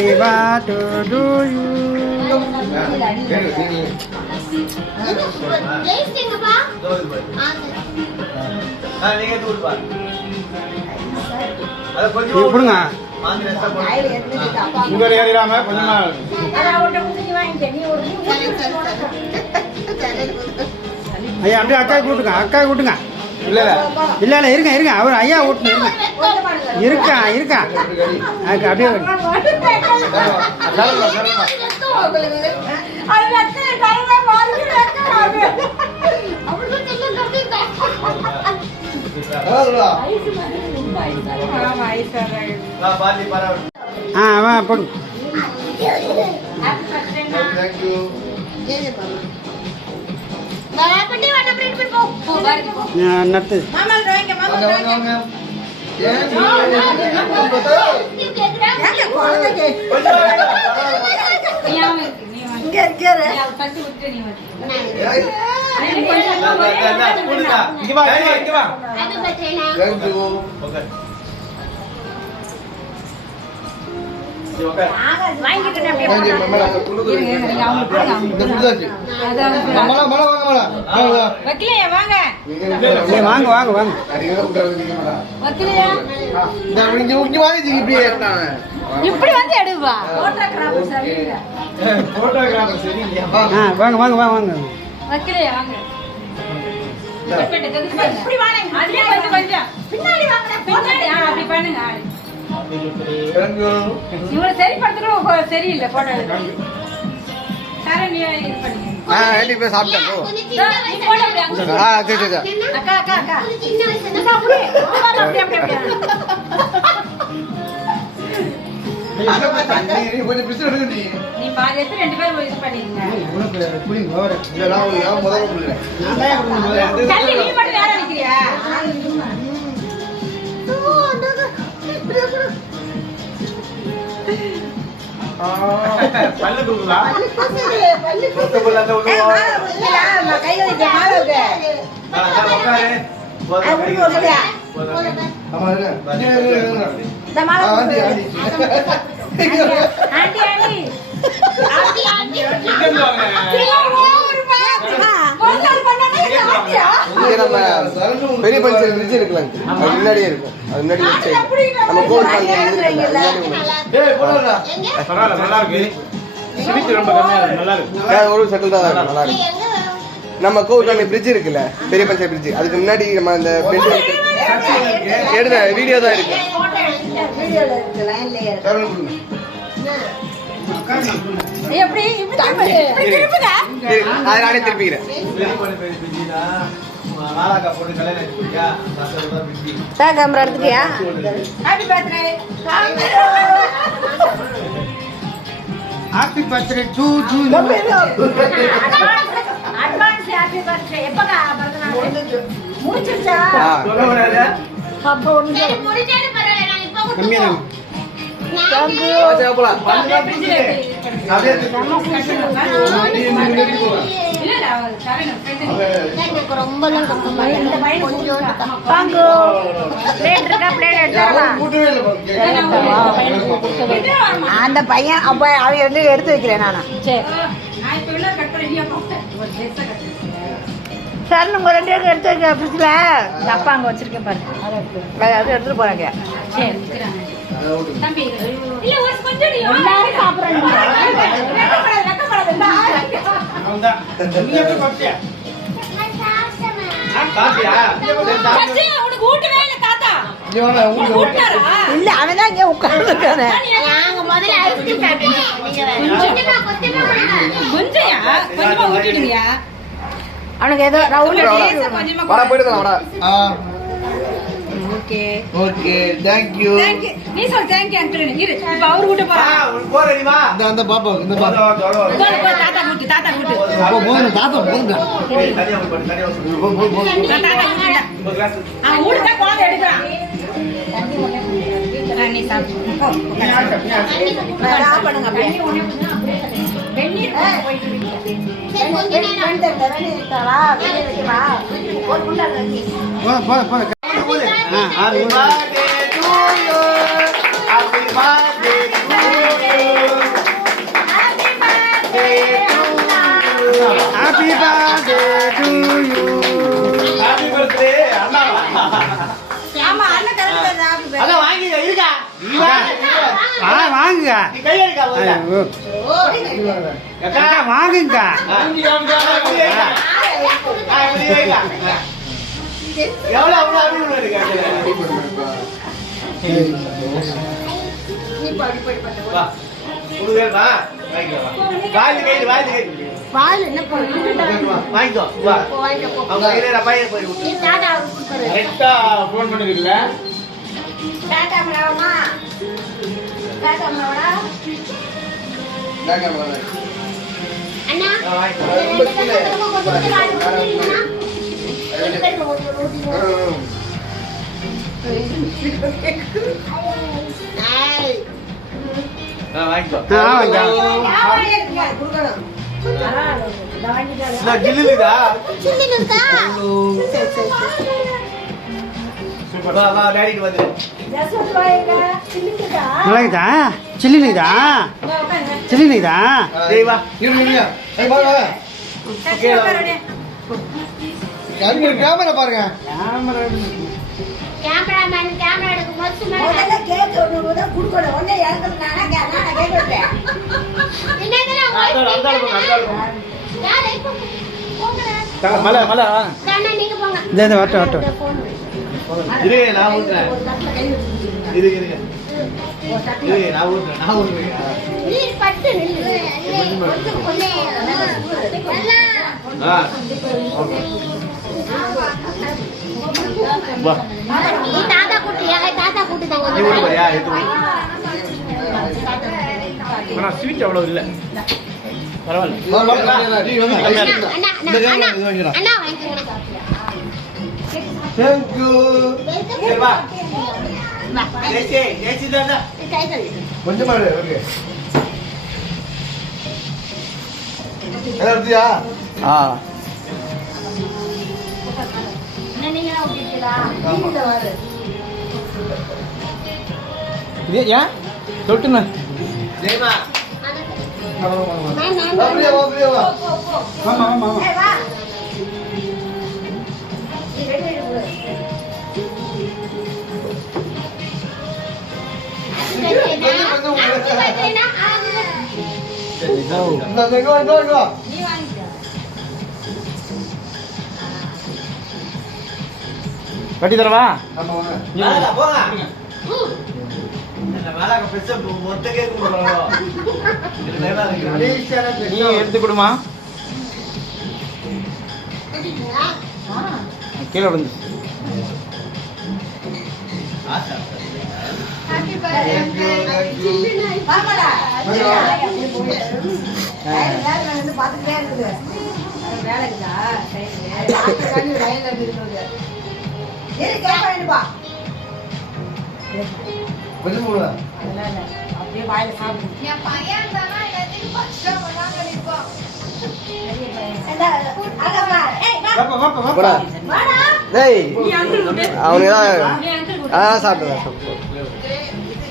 Happy birthday to you. கொடுங்க உங்க ஏறிடாம கொஞ்சமா ஐயா அப்படியே அக்காய் கூட்டுங்க அக்காய் கூட்டுங்க இல்ல இல்ல இல்ல இருங்க இருங்க அவர் ஐயா ஊட்டுங்க இருங்க இருக்கா அப்படியே போடு நட்டு வாங்க வாங்க வாங்க இப்படி வந்து எடுவா வாங்க வாங்க வாங்க வாங்க வக்கலையா வாங்க இப்படி வாங்க அதுல கொஞ்சம் கொஞ்சம் பின்னாடி வாங்க பின்னாடி அப்படி பண்ணுங்க இவரை சரிப்படுத்துறோம் சரியில்லை போட்டோ சரண் இது பண்ணுங்க அக்கா அக்கா அக்கா நீ பாதி எடுத்து 2 பேரும் இது பண்ணிருங்க நீ மட்டும் வேற நிக்கிறியா பல்லு தூக்குதா பல்லு கை வைக்க மாலவுக்கு பெரிய பஞ்சர் பிரிட்ஜ் இருக்குல்ல அது முன்னாடியே இருக்கும் அது முன்னாடி நம்ம கோவில் ஒரு செட்டில் தான் நல்லா இருக்கு நம்ம கோவில் பிரிட்ஜ் இருக்குல்ல பெரிய பஞ்சர் பிரிட்ஜ் அதுக்கு முன்னாடி நம்ம அந்த எடுத்த வீடியோ தான் இருக்கு நானே திருப்பிக்கிறேன் கேமரா எடுத்துக்கியா happy birthday to you advance happy birthday எப்பங்க முடிச்சிருச்சா அப்ப ஒண்ணு முடிச்சேன்னு பரவாயில்லை நான் இப்ப கம்மியா அந்த பையன் அப்ப அவன் எடுத்து வைக்கிறேன் நானா சார் உங்க 2 பேருக்கு எடுத்து வைக்க ஃப்ரிட்ஜ்ல அப்பா அங்க வச்சிருக்கேன் பாருங்க அது எடுத்துட்டு போறாங்க சரி தம்பி இல்ல ஒரு கொஞ்சம் எல்லாரும் சாப்பிடுறாங்க நீ எப்படி பாத்தியா பாத்தியா சச்சி உனக்கு ஊட்டவே இல்ல தாத்தா இல்ல அவன் தான் இங்க உட்கார்ந்துட்டானே நாங்க முதல்ல ஐஸ்கிரீம் சாப்பிட்டோம் நீங்க கொஞ்சமா ஊட்டிடுங்கயா அவனுக்கு ஏதோ ரவுண்ட் கொஞ்சமா போயிட்டு ஓகே ஓகே थैंक यू நீ சொல் தேங்க் யூ அங்கிள் இரு இப்ப அவர் கூட்ட போறா இந்த பாப்பா இந்த பாப்பா தாத்தா கூட்டு போங்க தாத்தா போங்க ஊடுதான் குழந்தை எடுக்கிறான் நீ சாப்பிடு Happy birthday to you. Happy birthday to you. Happy birthday to you. Happy birthday அண்ணா. ஆமா அண்ணன் கரெக்டா ஹாப்பி அண்ணா வாங்கிங்க இருக்கா வாங்குங்க. கையெடுக்கா ஐயோ. அக்கா வாங்குங்க. எவ்வளவு அவ்வளவு அப்படின்னு இருக்கு வா கொடுவேடா வாங்கிக்கோ பால் என்ன பண்ணுங்க வாங்கிக்கோ வா அவங்க கையில பையன் போய் நீ டாடா குடுக்குற கரெக்டா ஃபோன் பண்ணிருக்கல டாடா மரமா டாடா மரமா அண்ணா வாங்கிக்கோ ஜில்லுதா வா வா டாடிக்கு வந்து நல்லாக்குதா? சில்லுனுக்குதா? சில்லுனுக்குதா? டேய் வா கேமரா பாருங்க கேமராமேன் கேமரா எடுக்க முதல்ல கேக் ஒண்ணு குடுக்கணும் ஒண்ணே எனக்கு நானா கேக் வைப்பேன் என்னடா யாரை போங்க மலை மலை தானா நீங்க போங்க இந்த வரட்டும். இரு நான் ஊத்துறேன் இரு நான் ஊத்துறேன் நீ பட்டு நில்லு கொஞ்சம் வா நீ தாத்தா கூட்டி தாங்க நீ ஊடு பாரியா ஆனா ஸ்வீட் அவ்வளவு இல்ல பரவாயில்ல அண்ணா வாங்கிக்கோங்க Thank you. வா ஏசி தாதா கை கழுவி கொஞ்சம் மாடு ஓகே எடுத்தியா நீங்க ஊட்டிட்டீங்களா நீங்க வர இது ஏன் தொட்டுன ஜெயமா அப்படியே வா ஆமா. ஏய் வா நீ ரெடி ரெடி கட்டி தரவா நீ எடுத்து கொடுமா கீழே விழுந்து ஹாப்பி பர்த்டே பாப்படா வேலை வந்து பாத்துட்டே இருக்குது வேலைக்குதா டைம் லைன்ல இருக்குது ஏறி கேப்பா கொஞ்சம் போடுவா அதனால அப்படியே வாயில சாப்பிடு என் பையன் தானா எல்லாத்தையும் பச்சை பண்ணாங்க நிப்போம் போடா வாடா டேய் நீ அங்கிள் அவனுக்கு நீ அங்கிள் சாப்பிட்டு